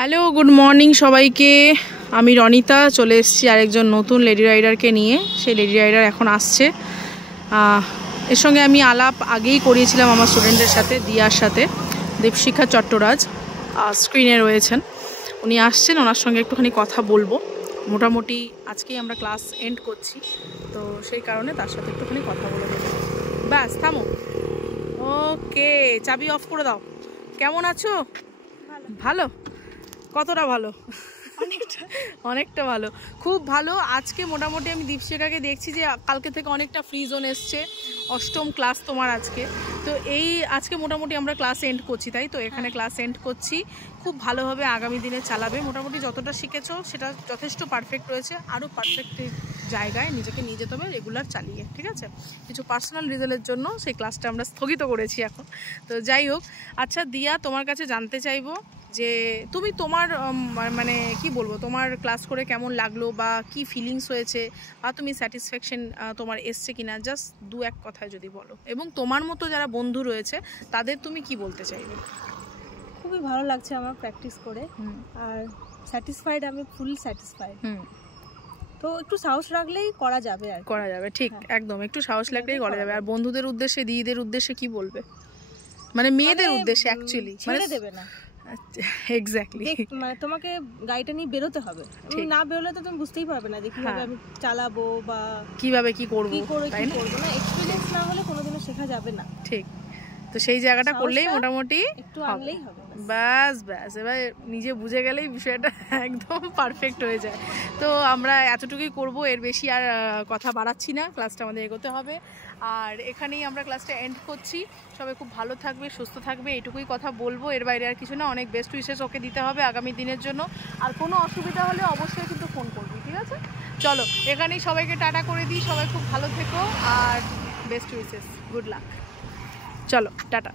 Hello, good morning সবাইকে। আমি রনিতা চলে এসেছি আরেকজন নতুন লেডি রাইডারকে নিয়ে। সেই লেডি রাইডার এখন আসছে। এর সঙ্গে আমি আলাপ আগেই করিয়েছিলাম আমার স্টুডেন্টের সাথে, দিয়ার সাথে। দীপশিখা চট্টরাজ স্ক্রিনে রয়েছেন, উনি আসছেন। ওনার সঙ্গে একটুখানি কথা বলবো। মোটামুটি আজকেই আমরা ক্লাস এন্ড করছি, তো সেই কারণে তার সাথে একটুখানি কথা বলে দেবো। ব্যাস, থামো। ওকে, চাবি অফ করে দাও। কেমন আছো? ভালো? কতটা ভালো? অনেকটা ভালো, খুব ভালো। আজকে মোটামুটি আমি দীপশিখাকে দেখছি যে কালকে থেকে অনেকটা ফ্রি জোন এসছে। অষ্টম ক্লাস তোমার আজকে, তো এই আজকে মোটামুটি আমরা ক্লাস এন্ড করছি, তাই তো? এখানে ক্লাস এন্ড করছি। খুব ভালোভাবে আগামী দিনে চালাবে। মোটামুটি যতটা শিখেছো সেটা যথেষ্ট পারফেক্ট রয়েছে। আরও পারফেক্ট জায়গায় নিজেকে নিয়ে যেতে হবে রেগুলার চালিয়ে, ঠিক আছে? কিছু পার্সোনাল রিজনের জন্য সেই ক্লাসটা আমরা স্থগিত করেছি এখন। তো যাই হোক, আচ্ছা দিয়া, তোমার কাছে জানতে চাইবো যে তুমি তোমার মানে কি বলবো, তোমার ক্লাস করে কেমন লাগলো বা কি ফিলিংস হয়েছে, বা তুমি স্যাটিসফ্যাকশন তোমার এসছে কিনা, জাস্ট দু এক কথায় যদি বলো। এবং তোমার মতো যারা বন্ধু রয়েছে তাদের তুমি কি বলতে চাইবে? খুবই ভালো লাগছে আমার প্র্যাকটিস করে, আর স্যাটিসফাইড, আমি ফুল স্যাটিসফাইড। তো একটু সাহস রাখলেই করা যাবে, আর করা যাবে, ঠিক একদম। একটু সাহস লাগলেই করা যাবে। আর বন্ধুদের উদ্দেশ্যে, দিদিদের উদ্দেশ্যে কি বলবে? মানে মেয়েদের উদ্দেশ্যে অ্যাকচুয়ালি ছেড়ে দেবে না। এক্স্যাক্টলি, মানে তোমাকে গাড়িটা নিয়ে বেরোতে হবে। না বেরোলে তো তুমি বুঝতেই পারবে না যে কিভাবে আমি চালাবো বা কিভাবে কি করবো, তাই না? এক্সপেরিয়েন্স না হলে কোনোদিনও শেখা যাবে না। ঠিক, তো সেই জায়গাটা করলেই মোটামুটি একটু আনলেই হবে। ব্যাস ব্যাস, এবার নিজে বুঝে গেলেই বিষয়টা একদম পারফেক্ট হয়ে যায়। তো আমরা এতটুকুই করব, এর বেশি আর কথা বাড়াচ্ছি না। ক্লাসটা আমাদের এগোতে হবে, আর এখানেই আমরা ক্লাসটা এন্ড করছি। সবাই খুব ভালো থাকবে, সুস্থ থাকবে, এইটুকুই কথা বলবো। এর বাইরে আর কিছু না। অনেক বেস্ট উইশেস ওকে দিতে হবে আগামী দিনের জন্য। আর কোনো অসুবিধা হলে অবশ্যই কিন্তু ফোন করবি, ঠিক আছে? চলো, এখানেই সবাইকে টাটা করে দিই। সবাই খুব ভালো থেকো আর বেস্ট উইশেস, গুড লাক। চলো, টাটা।